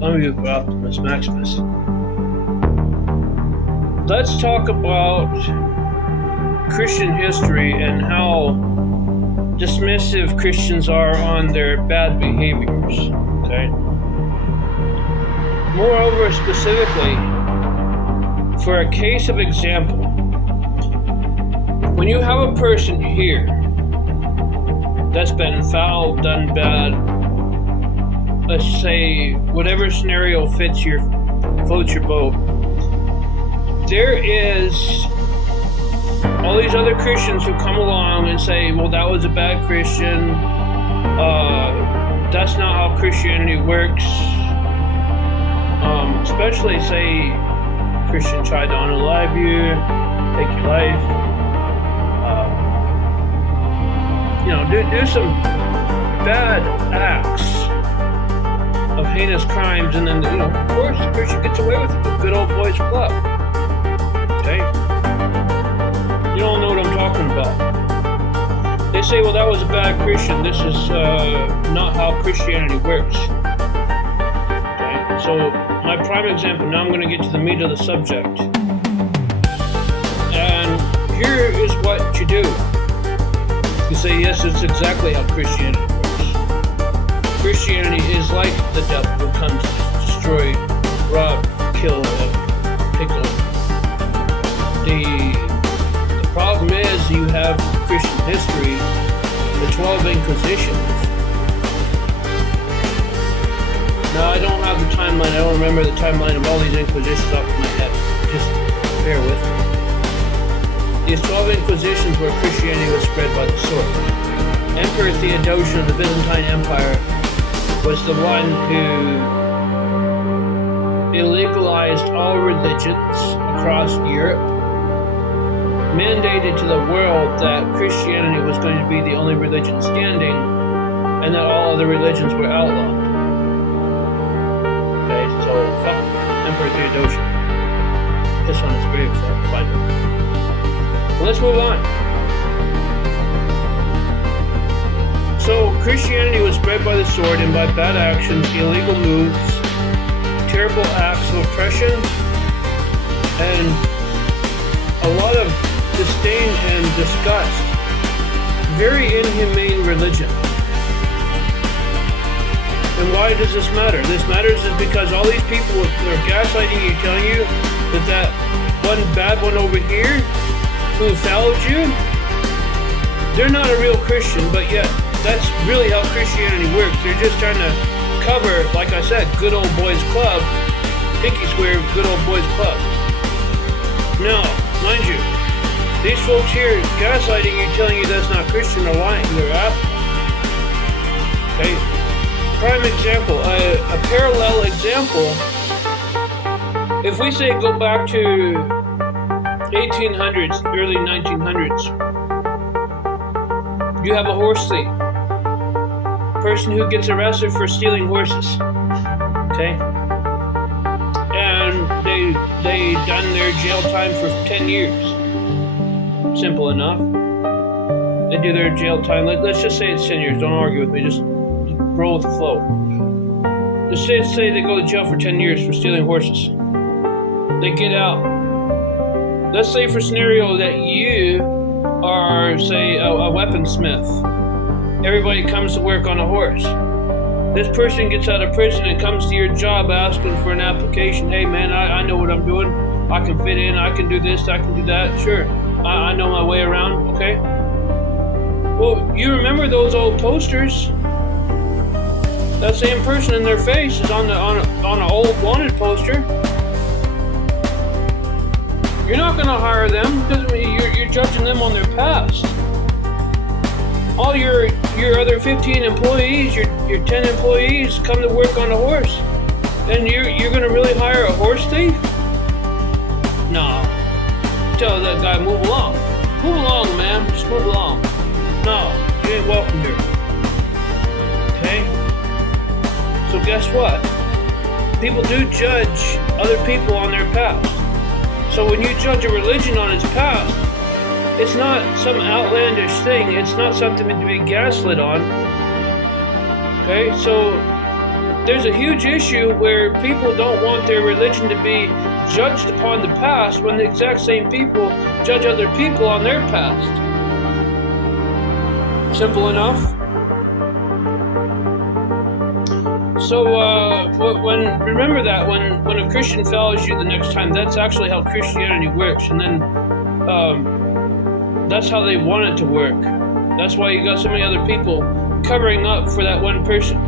I'm you for Optimus Maximus. Let's talk about Christian history and how dismissive Christians are on their bad behaviors. Okay. Moreover, specifically, for a case of example, when you have a person here that's been foul, done bad, let's say whatever scenario floats your boat, there is all these other Christians who come along and say, well, that was a bad Christian, that's not how Christianity works. Especially say Christian tried to unalive you, take your life, do some bad acts of heinous crimes, and then, of course, the Christian gets away with it. The good old boys club. Okay? You don't know what I'm talking about. They say, well, that was a bad Christian. This is not how Christianity works. Okay? So, my prime example, now I'm going to get to the meat of the subject. And here is what you do. You say, yes, it's exactly how Christianity works. Christianity is like the devil who comes to destroy, rob, kill, and pickle. The problem is you have Christian history, the 12 Inquisitions. Now, I don't have the timeline. I don't remember the timeline of all these Inquisitions off my head. Just bear with me. These 12 Inquisitions where Christianity was spread by the sword. Emperor Theodosius of the Byzantine Empire was the one who illegalized all religions across Europe, mandated to the world that Christianity was going to be the only religion standing, and that all other religions were outlawed. Okay, so fuck Emperor Theodosius. Piss on his grave, so fine. Let's move on. So, Christianity was spread by the sword and by bad actions, illegal moves, terrible acts of oppression, and a lot of disdain and disgust. Very inhumane religion. And why does this matter? This matters is because all these people are gaslighting you, telling you that one bad one over here who followed you, they're not a real Christian, but yet that's really how Christianity works. They're just trying to cover, like I said, good old boys club, pinky swear, good old boys club. Now, mind you, these folks here gaslighting you, telling you that's not Christian, are lying. They're assholes. Okay? Prime example, a parallel example. If we say go back to 1800s, early 1900s, you have a horse thief, person who gets arrested for stealing horses, okay, and they done their jail time for 10 years. Simple enough. They do their jail time. Let's just say it's 10 years. Don't argue with me. Just roll with the flow. Just say they go to jail for 10 years for stealing horses. They get out. Let's say for scenario that you are, say, a weaponsmith. Everybody comes to work on a horse. This person gets out of prison and comes to your job asking for an application. Hey man, I know what I'm doing. I can fit in. I can do this. I can do that. Sure. I know my way around. Okay. Well, you remember those old posters? That same person in their face is on an old wanted poster. You're not going to hire them because you're judging them on their past. All your other 15 employees, your 10 employees come to work on a horse, and you're going to really hire a horse thief? No. Tell that guy, move along. Move along, man. Just move along. No, you ain't welcome here. Okay? So guess what? People do judge other people on their past. So when you judge a religion on its past, it's not some outlandish thing. It's not something to be gaslit on. Okay, so there's a huge issue where people don't want their religion to be judged upon the past when the exact same people judge other people on their past. Simple enough. So remember that when a Christian follows you the next time, that's actually how Christianity works, and then that's how they want it to work. That's why you got so many other people covering up for that one person.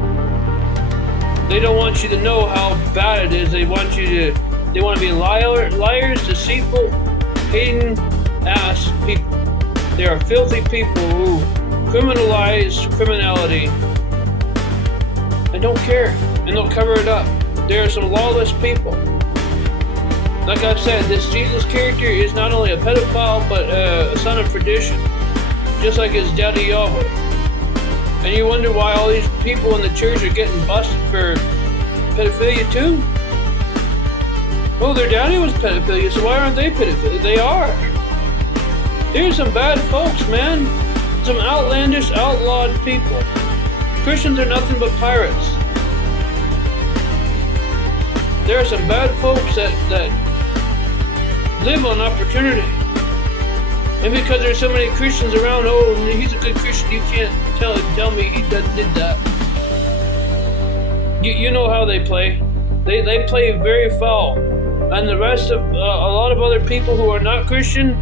They don't want you to know how bad it is. They want to be liars, deceitful, hating ass people. They are filthy people who criminalize criminality and don't care, and they'll cover it up. There are some lawless people. Like I've said, this Jesus character is not only a pedophile, but a son of perdition, just like his daddy Yahweh. And you wonder why all these people in the church are getting busted for pedophilia too? Well, their daddy was pedophilia, so why aren't they pedophilia? They are. There's some bad folks, man. Some outlandish, outlawed people. Christians are nothing but pirates. There are some bad folks that live on opportunity. And because there's so many Christians around, oh, he's a good Christian, you can't tell me he did that. You know how they play. They play very foul. And the rest of a lot of other people who are not Christian,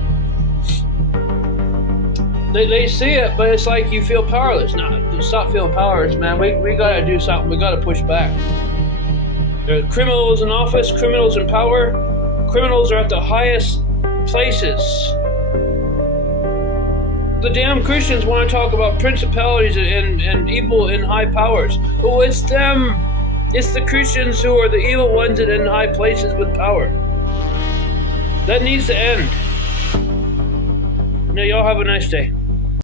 they see it, but it's like you feel powerless. Now, stop feeling powerless, man. We gotta do something. We gotta push back. There are criminals in office, criminals in power. Criminals are at the highest places. The damn Christians want to talk about principalities and evil in high powers. Oh, it's them. It's the Christians who are the evil ones and in high places with power. That needs to end. Now, y'all have a nice day.